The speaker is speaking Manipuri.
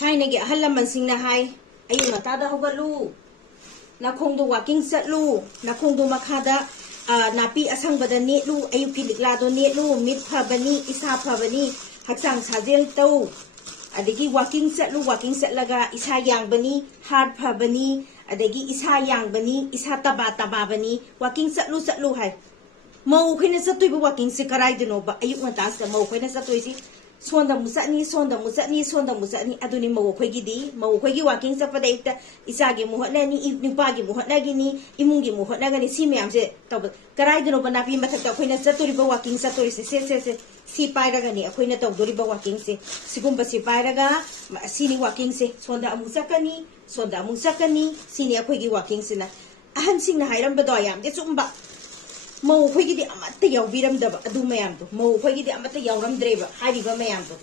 Thainagi ahal lamansingna hai ayu ngatada hogalu nakhongdo walking chatlu nakhongdo makhada napi asangbada netlu ayu kiliklado netlu mit phabani isa phabani haksang sajel tau adagi walking chatlaga isa yangbani heart phabani adagi isa yangbani isa tababani walking chatlu hai mau khina satui walking se karai dino ba ayu ngatas da mau khina satui si sonda musani aduni mau khoigi di mau khoigi walking chapda ikta isagi muhotna ni nupagi muhotna gi ni imungi muhotna ga ni si myam se tab karai dino bana pi mathak ta khoina saturi ba walking saturi se si paira ga ni khoina tawdori ba walking se sigumba si paira ga sini walking se sonda amusakani sini khoigi walking se na ahan sing na hairam ba do yam de chumba mau khoigi di amata yawbiram daba adu mayam to mau khoigi di amata yawram dreba hariba mayam to